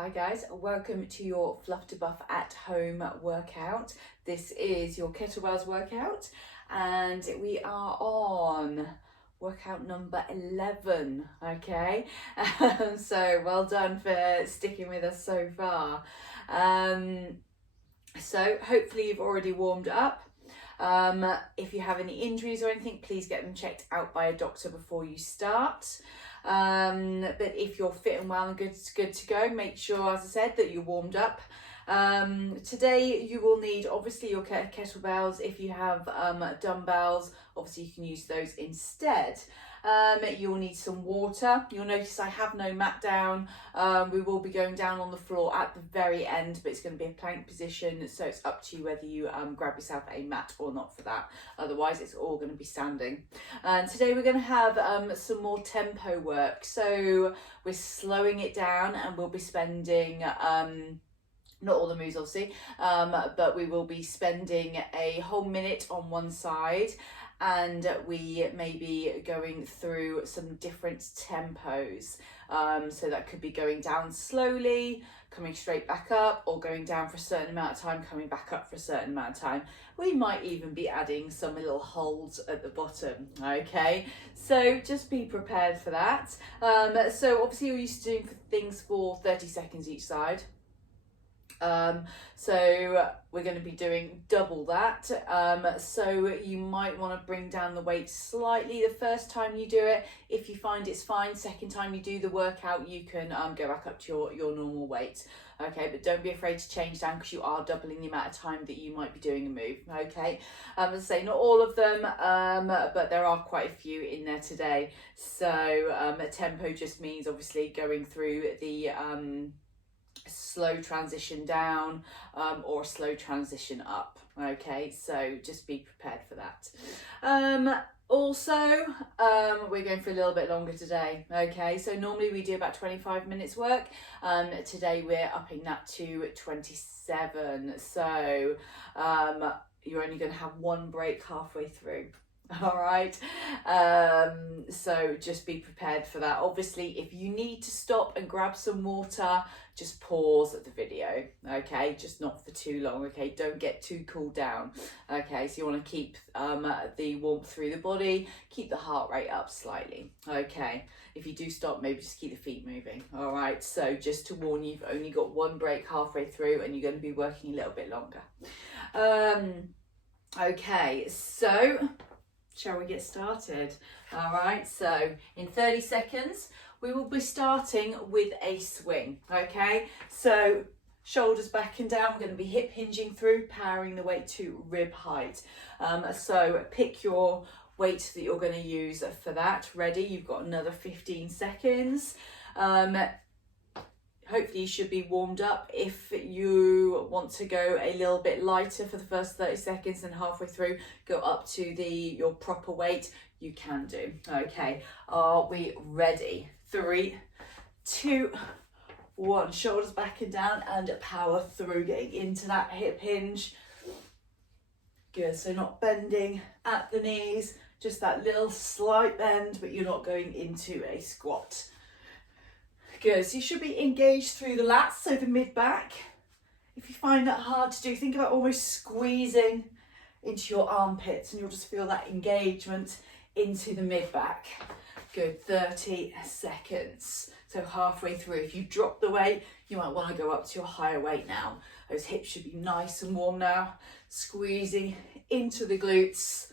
Hi guys, welcome to your Fluff to Buff at home workout. This is your kettlebells workout and we are on workout number 11, okay? So well done for sticking with us so far. So hopefully you've already warmed up. If you have any injuries or anything, please get them checked out by a doctor before you start. But if you're fit and well and good to go, make sure, as I said, that you're warmed up. Today you will need obviously your kettlebells. If you have dumbbells, obviously you can use those instead. You'll need some water. You'll notice I have no mat down. We will be going down on the floor at the very end, but it's going to be a plank position, so it's up to you whether you grab yourself a mat or not for that. Otherwise it's all going to be standing. And today we're going to have some more tempo work, so we're slowing it down and we'll be spending not all the moves obviously, but we will be spending a whole minute on one side, and we may be going through some different tempos. So that could be going down slowly, coming straight back up, or going down for a certain amount of time, coming back up for a certain amount of time. We might even be adding some little holds at the bottom, okay? So just be prepared for that. So obviously we're used to doing things for 30 seconds each side. So we're going to be doing double that. So you might want to bring down the weight slightly the first time you do it. If you find it's fine, second time you do the workout, you can go back up to your normal weight. Okay, but don't be afraid to change down because you are doubling the amount of time that you might be doing a move. Okay, as I say, not all of them, but there are quite a few in there today. So tempo just means obviously going through the slow transition down or slow transition up. Okay, so just be prepared for that. Also, we're going for a little bit longer today. Okay, so normally we do about 25 minutes work. Today we're upping that to 27. So you're only going to have one break halfway through. All right, so just be prepared for that. Obviously, if you need to stop and grab some water, just pause the video, okay? Just not for too long, okay? Don't get too cooled down, okay? So you want to keep the warmth through the body, keep the heart rate up slightly, okay? If you do stop, maybe just keep the feet moving, all right? So just to warn you, you've only got one break halfway through and you're going to be working a little bit longer. Okay, so shall we get started? All right, so in 30 seconds, we will be starting with a swing, okay? So shoulders back and down, we're gonna be hip hinging through, powering the weight to rib height. So pick your weight that you're gonna use for that. Ready? You've got another 15 seconds. Hopefully you should be warmed up. If you want to go a little bit lighter for the first 30 seconds and halfway through, go up to your proper weight, you can do. Okay, are we ready? 3, 2, 1. Shoulders back and down and power through, getting into that hip hinge. Good, so not bending at the knees, just that little slight bend, but you're not going into a squat. Good, so you should be engaged through the lats, so the mid-back. If you find that hard to do, think about almost squeezing into your armpits and you'll just feel that engagement into the mid-back. Good, 30 seconds. So halfway through, if you drop the weight, you might want to go up to a higher weight now. Those hips should be nice and warm now. Squeezing into the glutes.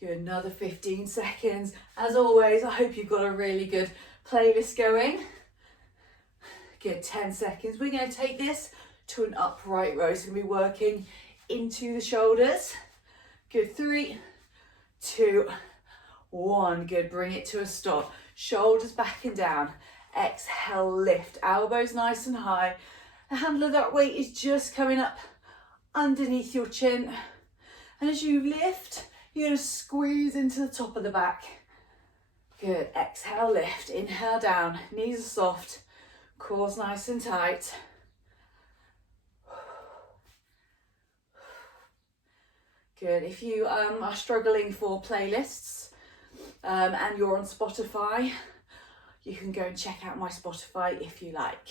Good, another 15 seconds. As always, I hope you've got a really good playlist going. Good, 10 seconds. We're going to take this to an upright row. So we're going to be working into the shoulders. Good, 3, 2, 1. Good, bring it to a stop. Shoulders back and down. Exhale, lift. Elbows nice and high. The handle of that weight is just coming up underneath your chin. And as you lift, you're going to squeeze into the top of the back. Good, exhale, lift, inhale down, knees are soft, core's nice and tight. Good, if you are struggling for playlists and you're on Spotify, you can go and check out my Spotify if you like.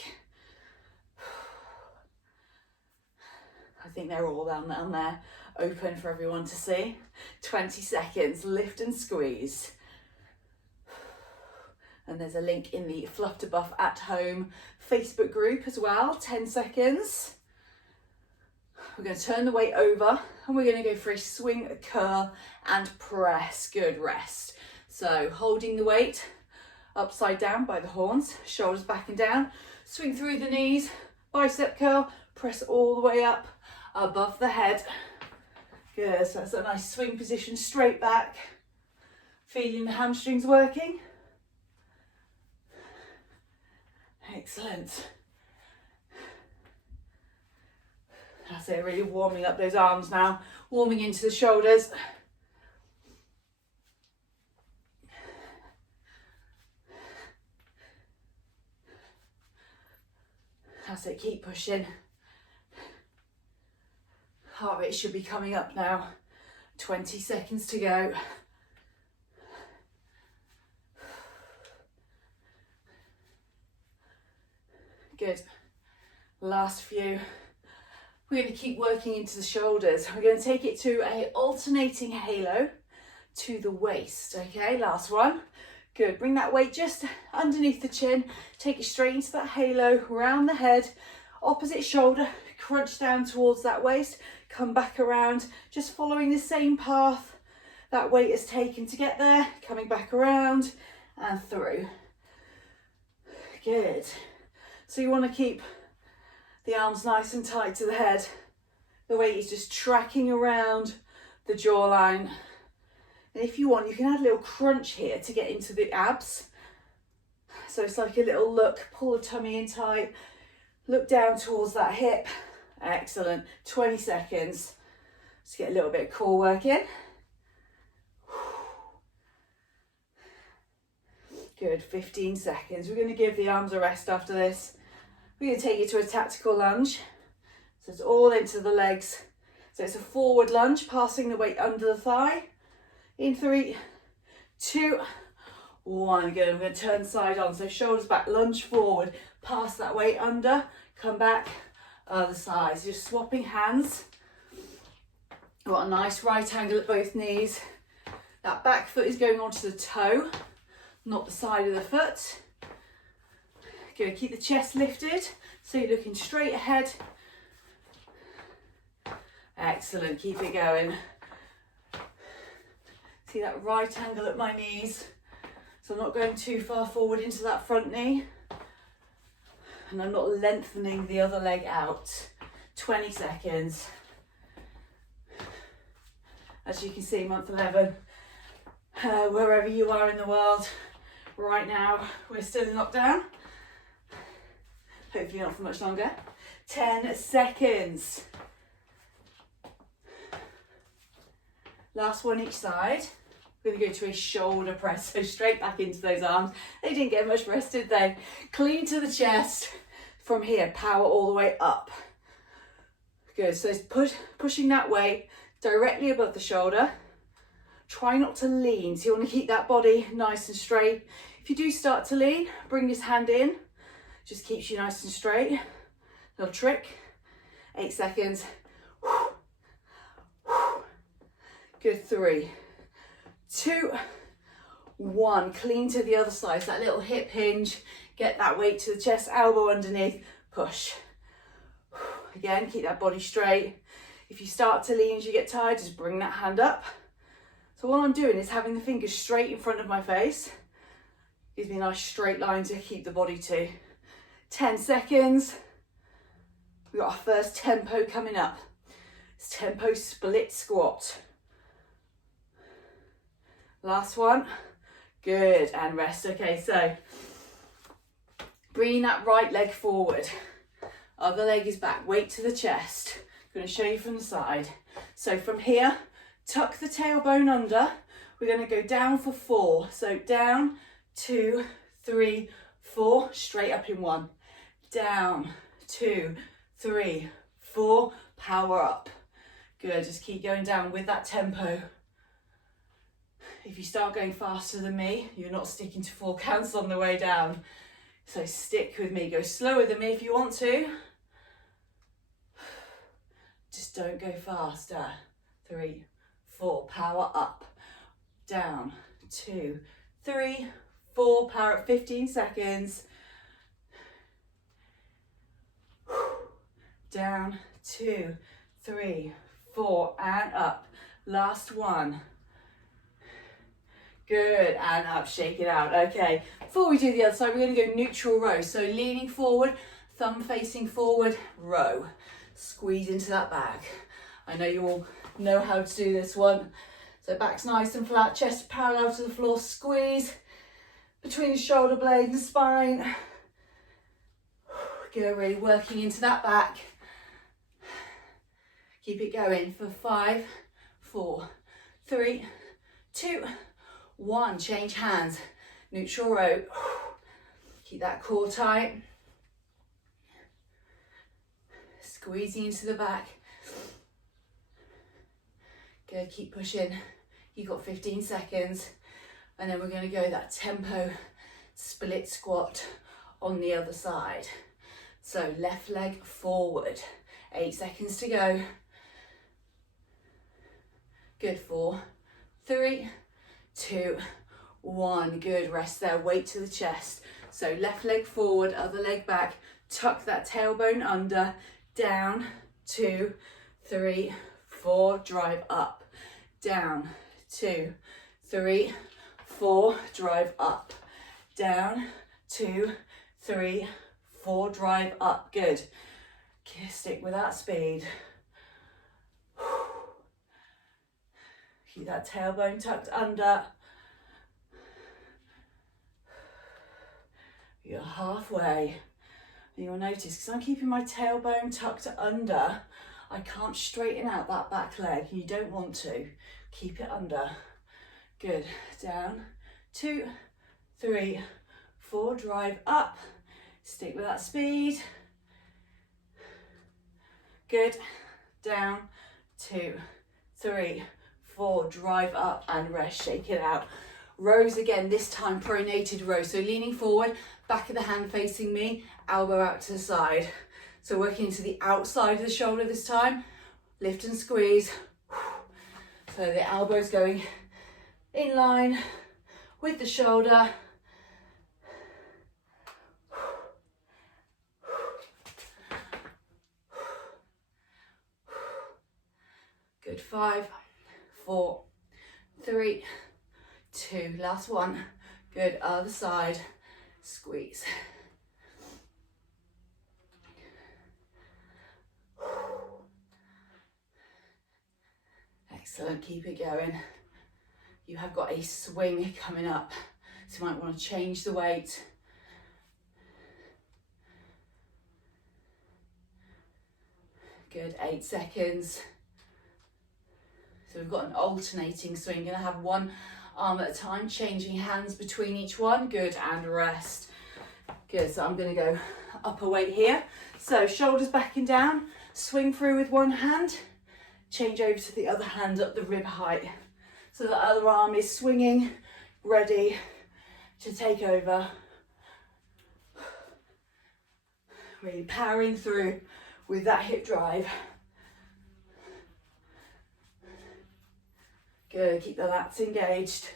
I think they're all down there, open for everyone to see. 20 seconds, lift and squeeze. And there's a link in the Fluff to Buff at Home Facebook group as well, 10 seconds. We're going to turn the weight over and we're going to go for a swing, a curl and press. Good, rest. So holding the weight upside down by the horns, shoulders back and down, swing through the knees, bicep curl, press all the way up above the head. Good, so that's a nice swing position, straight back, feeling the hamstrings working. Excellent. That's it, really warming up those arms now, warming into the shoulders. That's it, keep pushing. Heart rate should be coming up now. 20 seconds to go. Good. Last few. We're going to keep working into the shoulders. We're going to take it to a alternating halo to the waist. Okay, last one. Good. Bring that weight just underneath the chin. Take it straight into that halo, around the head, opposite shoulder, crunch down towards that waist, come back around, just following the same path that weight has taken to get there, coming back around and through. Good. So you want to keep the arms nice and tight to the head. The weight is just tracking around the jawline. And if you want, you can add a little crunch here to get into the abs. So it's like a little look, pull the tummy in tight, look down towards that hip. Excellent. 20 seconds. Let's get a little bit of core work in. Good, 15 seconds. We're going to give the arms a rest after this. We're going to take it to a tactical lunge. So it's all into the legs. So it's a forward lunge, passing the weight under the thigh. In 3, 2, 1. Good. I'm going to turn side on. So shoulders back, lunge forward, pass that weight under, come back, other side. So just swapping hands. We've got a nice right angle at both knees. That back foot is going onto the toe, not the side of the foot. Good. Keep the chest lifted, so you're looking straight ahead. Excellent. Keep it going. See that right angle at my knees, so I'm not going too far forward into that front knee, and I'm not lengthening the other leg out. 20 seconds. As you can see, month 11, wherever you are in the world right now, we're still in lockdown. Hopefully not for much longer. 10 seconds. Last one each side. We're going to go to a shoulder press, so straight back into those arms. They didn't get much rest, did they? Clean to the chest. From here, power all the way up. Good, so it's pushing that weight directly above the shoulder. Try not to lean, so you want to keep that body nice and straight. If you do start to lean, bring this hand in. Just keeps you nice and straight. Little trick. 8 seconds. Good. 3, 2, 1. Clean to the other side. So that little hip hinge. Get that weight to the chest, elbow underneath. Push. Again, keep that body straight. If you start to lean as you get tired, just bring that hand up. So what I'm doing is having the fingers straight in front of my face. Gives me a nice straight line to keep the body to. 10 seconds. We've got our first tempo coming up. It's tempo split squat. Last one. Good, and rest. Okay, so bringing that right leg forward. Other leg is back, weight to the chest. I'm going to show you from the side. So from here, tuck the tailbone under. We're going to go down for 4. So down, 2, 3, 4, straight up in 1. Down, 2, 3, 4, power up. Good, just keep going down with that tempo. If you start going faster than me, you're not sticking to 4 counts on the way down. So stick with me, go slower than me if you want to. Just don't go faster. 3, 4, power up, down, 2, 3, 4, power up, 15 seconds. Down, 2, 3, 4, and up. Last one. Good, and up, shake it out. Okay, before we do the other side, we're going to go neutral row. So leaning forward, thumb facing forward, row. Squeeze into that back. I know you all know how to do this one. So back's nice and flat, chest parallel to the floor, squeeze between the shoulder blade and spine. Good, really working into that back. Keep it going for 5, 4, 3, 2, 1. Change hands, neutral row. Keep that core tight. Squeezing into the back. Good, keep pushing. You've got 15 seconds. And then we're going to go that tempo split squat on the other side. So left leg forward. 8 seconds to go. Good, 4, 3, 2, 1. Good, rest there, weight to the chest. So left leg forward, other leg back. Tuck that tailbone under. Down, 2, 3, 4, drive up. Down, 2, 3, 4, drive up. Down, 2, 3, 4, drive up. Good. Stick with that speed. Keep that tailbone tucked under. You're halfway. And you'll notice, because I'm keeping my tailbone tucked under, I can't straighten out that back leg. You don't want to. Keep it under. Good. Down, 2, 3, 4, drive up. Stick with that speed. Good. Down, 2, 3, 4, drive up and rest. Shake it out. Rows again, this time pronated row. So leaning forward, back of the hand facing me, elbow out to the side. So working into the outside of the shoulder this time. Lift and squeeze. So the elbow's going in line with the shoulder. Good, 5, 4, 3, 2, last one. Good, other side, squeeze. Excellent, keep it going. You have got a swing coming up, so you might want to change the weight. Good, 8 seconds. So we've got an alternating swing. Gonna have one arm at a time, changing hands between each one. Good, and rest. Good, so I'm gonna go upper weight here. So shoulders back and down, swing through with one hand, change over to the other hand up the rib height. So the other arm is swinging, ready to take over. Really powering through with that hip drive. Good, keep the lats engaged.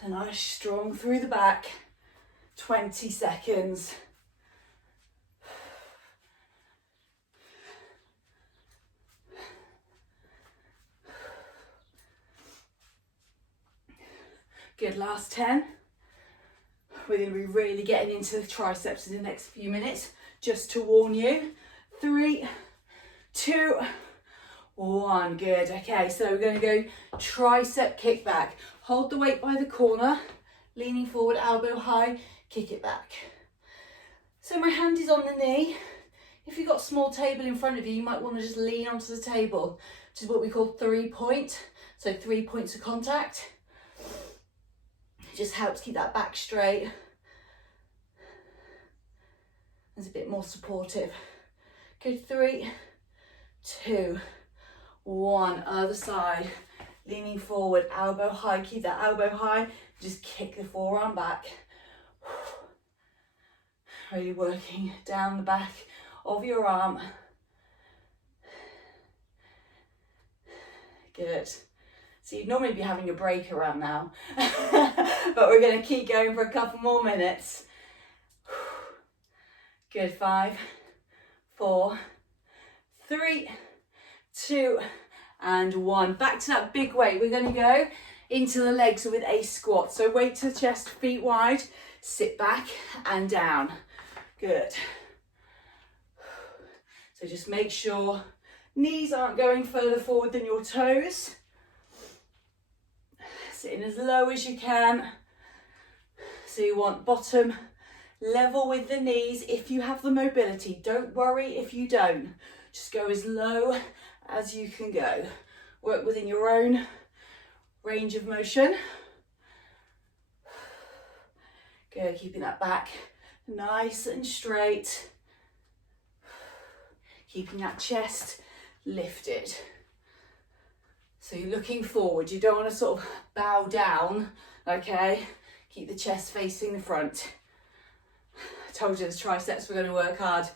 So nice, strong through the back. 20 seconds. Good, last 10. We're going to be really getting into the triceps in the next few minutes. Just to warn you, 3, 2, 1. Good. Okay, so we're going to go tricep kick back. Hold the weight by the corner, leaning forward, elbow high, kick it back. So my hand is on the knee. If you've got a small table in front of you, you might want to just lean onto the table, which is what we call 3-point. So 3 points of contact. It just helps keep that back straight. It's a bit more supportive. Good, 3, 2, 1. Other side. Leaning forward, elbow high. Keep that elbow high. Just kick the forearm back. Really working down the back of your arm. Good. So you'd normally be having a break around now, but we're going to keep going for a couple more minutes. Good. 5, 4, 3, 2, and 1. Back to that big weight. We're going to go into the legs with a squat. So weight to the chest, feet wide, sit back and down. Good. So just make sure knees aren't going further forward than your toes. Sitting as low as you can. So you want bottom level with the knees if you have the mobility. Don't worry if you don't. Just go as low as you can go. Work within your own range of motion. Good, keeping that back nice and straight. Keeping that chest lifted. So you're looking forward. You don't want to sort of bow down, okay? Keep the chest facing the front. I told you the triceps were going to work hard.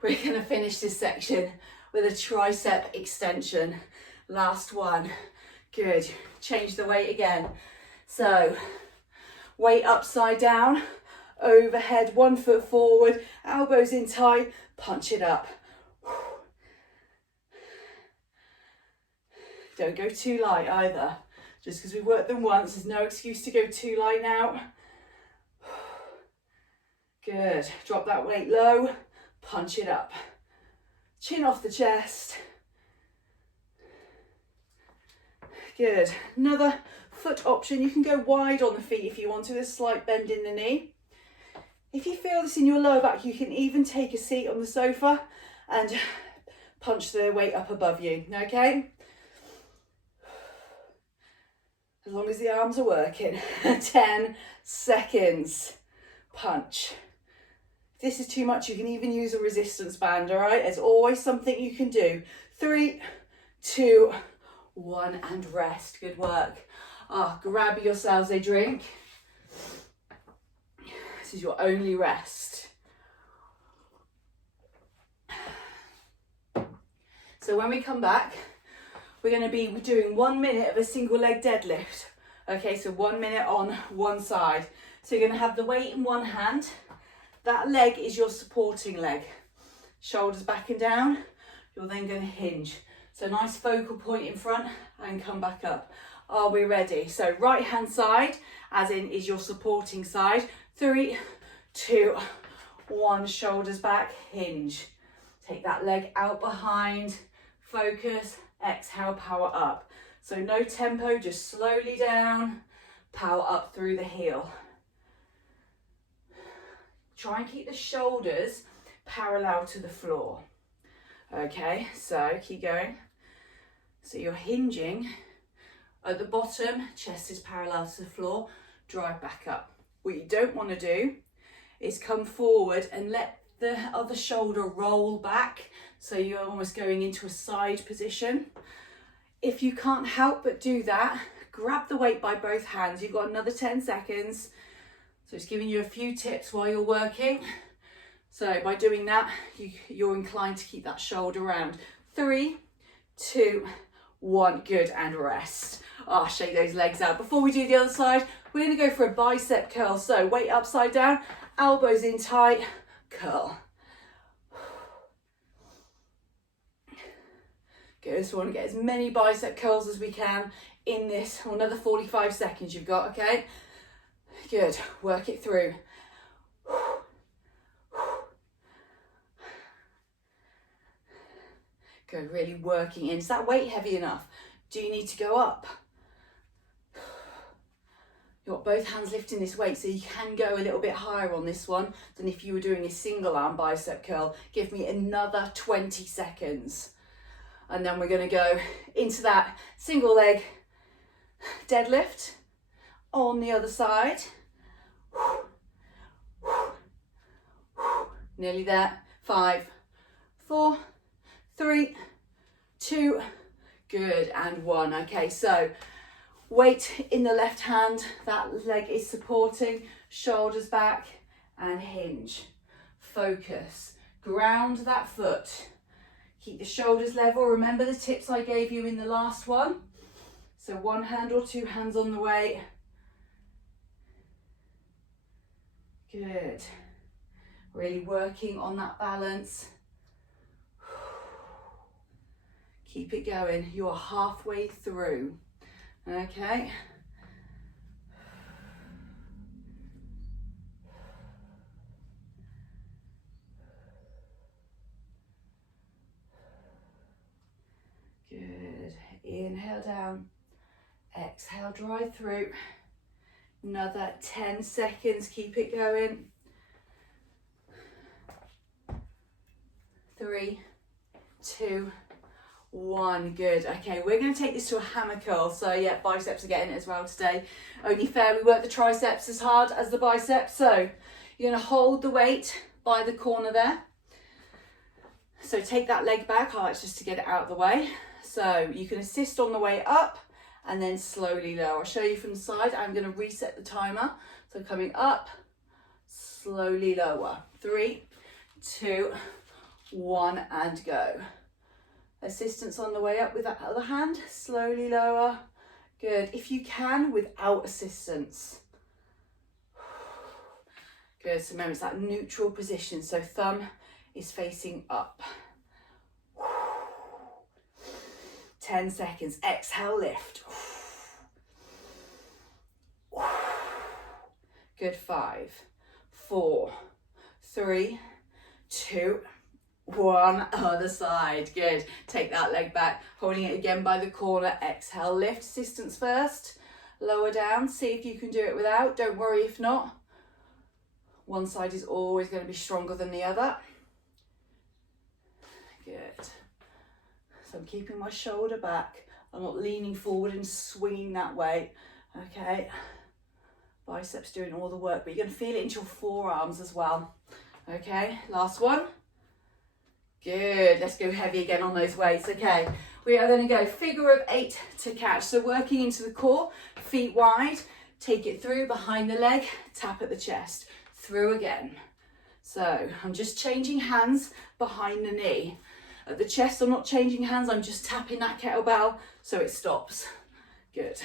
We're going to finish this section with a tricep extension. Last one. Good. Change the weight again. So, weight upside down, overhead, 1 foot forward, elbows in tight, punch it up. Don't go too light either. Just because we worked them once, there's no excuse to go too light now. Good. Drop that weight low, punch it up. Chin off the chest. Good. Another foot option. You can go wide on the feet if you want to, with a slight bend in the knee. If you feel this in your lower back, you can even take a seat on the sofa and punch the weight up above you, okay? As long as the arms are working. 10 seconds. Punch. If this is too much, you can even use a resistance band, all right? There's always something you can do. 3, 2, 1, and rest. Good work. Grab yourselves a drink. This is your only rest. So when we come back, we're going to be doing 1 minute of a single leg deadlift. Okay, so 1 minute on one side. So you're going to have the weight in one hand. That leg is your supporting leg. Shoulders back and down. You're then going to hinge. So nice focal point in front and come back up. Are we ready? So right hand side, as in, is your supporting side. 3, 2, 1, shoulders back, hinge. Take that leg out behind, focus, exhale, power up. So no tempo, just slowly down, power up through the heel. Try and keep the shoulders parallel to the floor. Okay, so keep going. So you're hinging at the bottom, chest is parallel to the floor, drive back up. What you don't want to do is come forward and let the other shoulder roll back, so you're almost going into a side position. If you can't help but do that, grab the weight by both hands. You've got another 10 seconds. So it's giving you a few tips while you're working. So by doing that, you're inclined to keep that shoulder round. 3, 2, 1, good, and rest. Shake those legs out. Before we do the other side, we're going to go for a bicep curl. So weight upside down, elbows in tight, curl. Good, so we want to get as many bicep curls as we can in this. Another 45 seconds you've got, okay? Good, work it through. Good, really working in. Is that weight heavy enough? Do you need to go up? You've got both hands lifting this weight, so you can go a little bit higher on this one than if you were doing a single arm bicep curl. Give me another 20 seconds. And then we're going to go into that single leg deadlift on the other side. Nearly there. 5, 4, 3, 2, good, and 1. Okay, so weight in the left hand, that leg is supporting, shoulders back, and hinge. Focus, ground that foot. Keep the shoulders level. Remember the tips I gave you in the last one. So one hand or two hands on the weight. Good. Really working on that balance. Keep it going. You are halfway through. Okay. Good. Inhale down. Exhale, drive through. Another 10 seconds. Keep it going. 3, 2, 1. Good. Okay, we're going to take this to a hammer curl. So yeah, biceps are getting it as well today. Only fair we work the triceps as hard as the biceps. So you're going to hold the weight by the corner there. So take that leg back. I like just to get it out of the way. So you can assist on the way up and then slowly lower. I'll show you from the side. I'm going to reset the timer. So coming up, slowly lower. 3, 2, 1, and go. Assistance on the way up with that other hand, slowly lower. Good. If you can, without assistance. Good. So remember, it's that neutral position. So thumb is facing up. 10 seconds. Exhale, lift. Good. 5, 4, 3, 2, 1. Other side. Good. Take that leg back, holding it again by the corner. Exhale, lift. Assistance first. Lower down. See if you can do it without. Don't worry if not. One side is always going to be stronger than the other. Good. So I'm keeping my shoulder back. I'm not leaning forward and swinging that way. Okay. Biceps doing all the work, but you're going to feel it into your forearms as well. Okay. Last one. Good. Let's go heavy again on those weights. Okay. We are going to go figure of 8 to catch. So working into the core, feet wide, take it through behind the leg, tap at the chest, through again. So I'm just changing hands behind the knee. At the chest, I'm not changing hands. I'm just tapping that kettlebell so it stops. Good.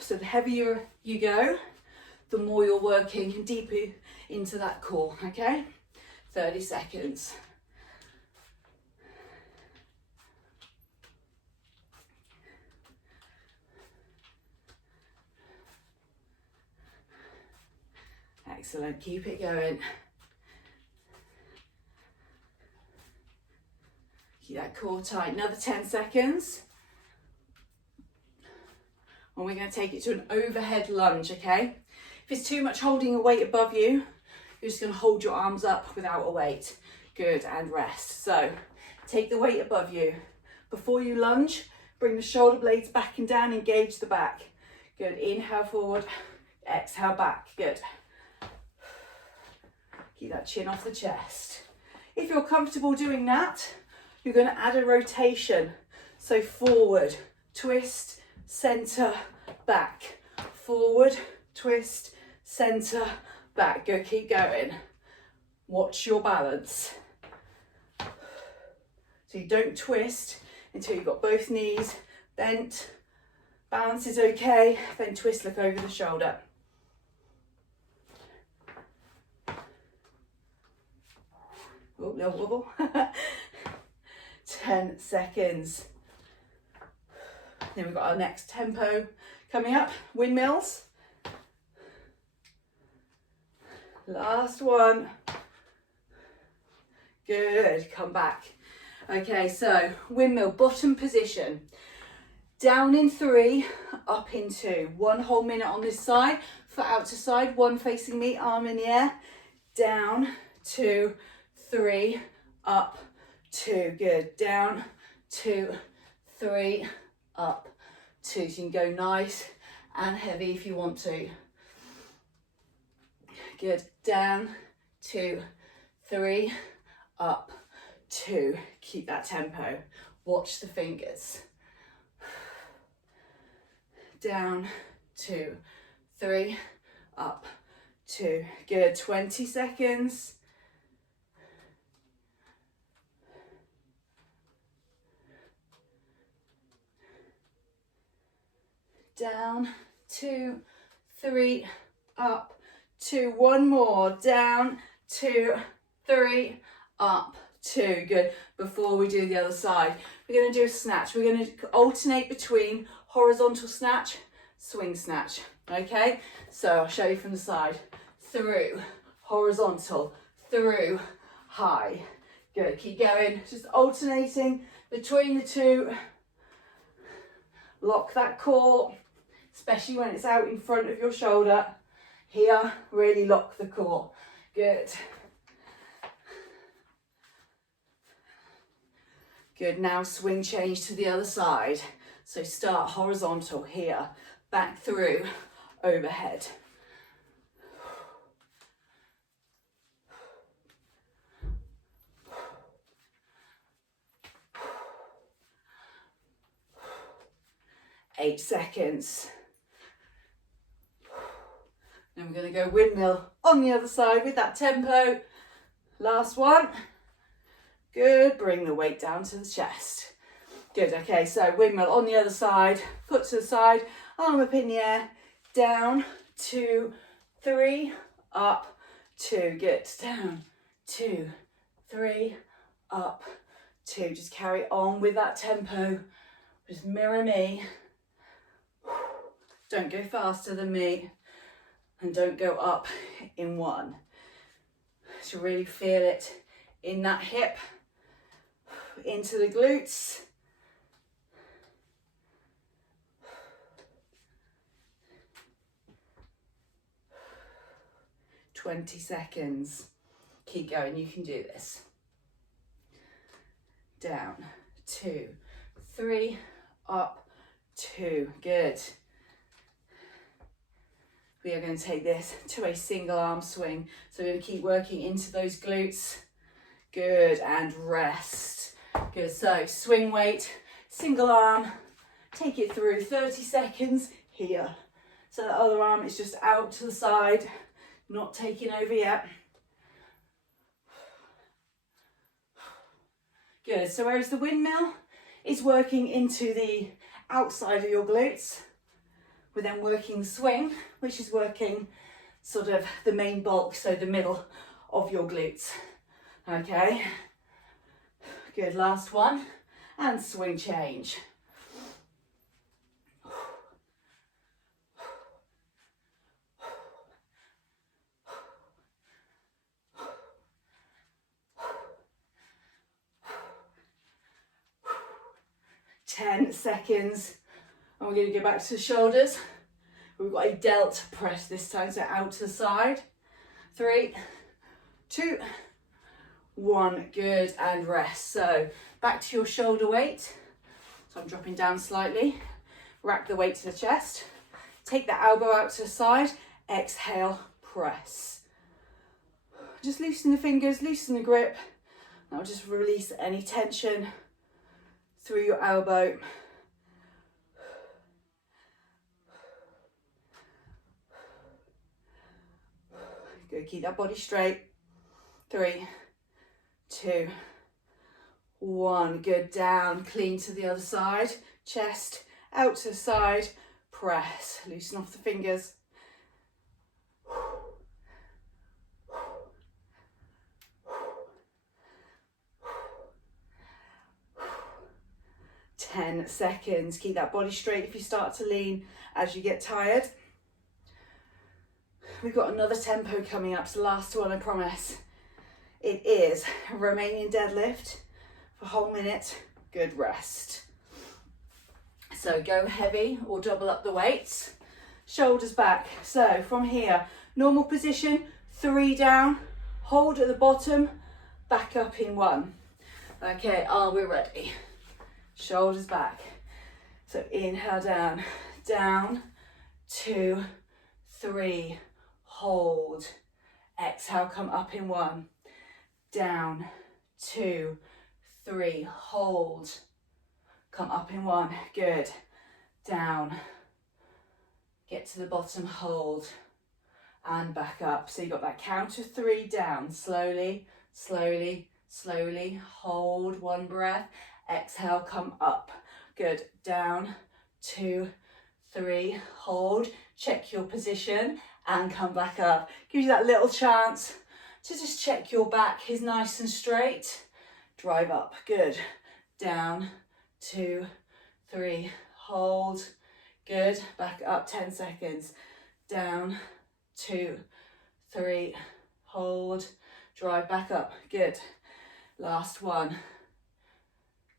So the heavier you go, the more you're working deeper into that core. Okay. 30 seconds. Excellent. Keep it going. Keep that core tight. Another 10 seconds. And we're going to take it to an overhead lunge, okay? If it's too much holding a weight above you, you're just going to hold your arms up without a weight. Good, and rest. So take the weight above you. Before you lunge, bring the shoulder blades back and down, engage the back. Good, inhale forward, exhale back. Good. Keep that chin off the chest. If you're comfortable doing that, you're going to add a rotation. So forward, twist, center, back. Forward, twist, center, back. Good, keep going. Watch your balance. So you don't twist until you've got both knees bent. Balance is okay, then twist, look over the shoulder. Oh, little wobble. 10 seconds. Then we've got our next tempo coming up, windmills. Last one. Good, come back. Okay, so windmill, bottom position. Down in 3, up in 2. 1 whole minute on this side, foot out to side, 1 facing me, arm in the air. Down, 2, 3, up, 2. Good, down, 2, 3, up, 2. So you can go nice and heavy if you want to. Good, down, 2, 3, up, 2. Keep that tempo. Watch the fingers. Down, 2, 3, up, 2. Good, 20 seconds. Down, 2, 3, up, 2. One more. Down, 2, 3, up, 2. Good. Before we do the other side, we're going to do a snatch. We're going to alternate between horizontal snatch, swing snatch. Okay, so I'll show you from the side. Through, horizontal, through, high. Good. Keep going. Just alternating between the two. Lock that core, especially when it's out in front of your shoulder. Here, really lock the core. Good. Good, now swing change to the other side. So start horizontal here, back through, overhead. Eight seconds. Then we're going to go windmill on the other side with that tempo. Last one. Good, bring the weight down to the chest. Good, okay, so windmill on the other side, foot to the side, arm up in the air, down, 2, 3, up, 2, good, down, 2, 3, up, 2. Just carry on with that tempo, just mirror me. Don't go faster than me, and don't go up in 1. So really feel it in that hip, into the glutes. "20 seconds. Keep going, you can do this. Down, 2, 3, up, 2. Good. We are going to take this to a single arm swing. So we're going to keep working into those glutes. Good, and rest. Good, so swing weight, single arm, take it through 30 seconds here. So the other arm is just out to the side, not taking over yet. Good, so whereas the windmill is working into the outside of your glutes, we're then working the swing, which is working sort of the main bulk, so the middle of your glutes. Okay, good, last one, and swing change. Ten seconds, and we're going to go back to the shoulders. We've got a delt press this time, so out to the side. 3, 2, 1, good, and rest. So back to your shoulder weight. So I'm dropping down slightly. Rack the weight to the chest. Take the elbow out to the side. Exhale, press. Just loosen the fingers, loosen the grip. Now just release any tension through your elbow. Good, keep that body straight. 3, 2, 1. Good, down, clean to the other side. Chest out to the side, press. Loosen off the fingers. 10 seconds. Keep that body straight if you start to lean as you get tired. We've got another tempo coming up, so last one, I promise. It is a Romanian deadlift for a whole minute. Good, rest. So go heavy or double up the weights. Shoulders back. So from here, normal position, 3 down, hold at the bottom, back up in 1. Okay, are we ready? Shoulders back. So inhale down, down, 2, 3, hold. Exhale, come up in 1. Down, 2, 3, hold, come up in 1, good, down, get to the bottom, hold, and back up. So you've got that count of 3 down, slowly, slowly, slowly, hold, 1 breath, exhale, come up, good, down, 2, 3, hold, check your position and come back up. Gives you that little chance to just check your back is nice and straight. Drive up, good, down, 2, 3, hold, good, back up, 10 seconds, down, 2, 3, hold, drive back up, good, last one,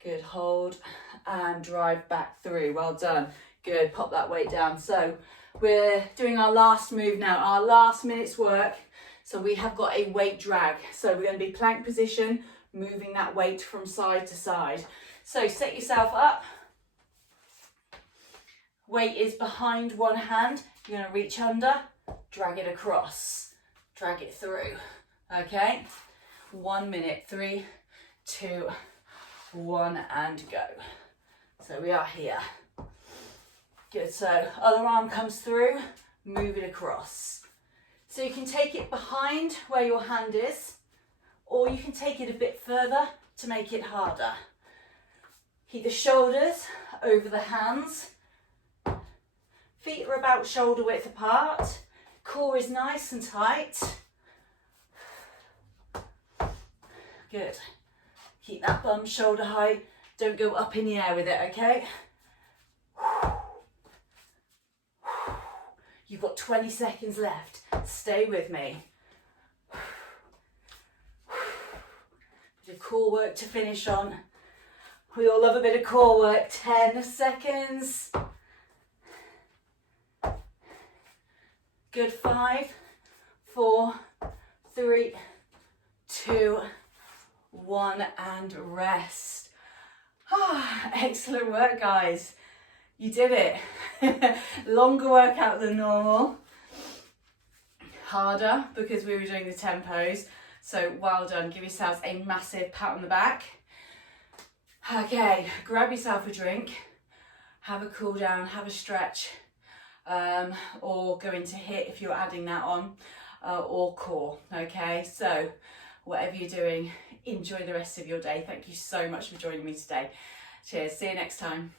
good, hold, and drive back through, well done, good, pop that weight down. So we're doing our last move now, our last minute's work. So we have got a weight drag. So we're going to be plank position, moving that weight from side to side. So set yourself up. Weight is behind one hand. You're going to reach under, drag it across, drag it through. Okay, 1 minute, 3, 2, 1, and go. So we are here. Good, so other arm comes through, move it across. So you can take it behind where your hand is, or you can take it a bit further to make it harder. Keep the shoulders over the hands. Feet are about shoulder width apart. Core is nice and tight. Good. Keep that bum shoulder height. Don't go up in the air with it, okay? You've got 20 seconds left. Stay with me. Bit of core work to finish on. We all love a bit of core work. 10 seconds. Good, 5, 4, 3, 2, 1, and rest. Excellent work, guys. You did it. Longer workout than normal. Harder because we were doing the tempos. So well done. Give yourselves a massive pat on the back. Okay, grab yourself a drink. Have a cool down, have a stretch. Or go into HIIT if you're adding that on. Or core. Okay, so whatever you're doing, enjoy the rest of your day. Thank you so much for joining me today. Cheers. See you next time.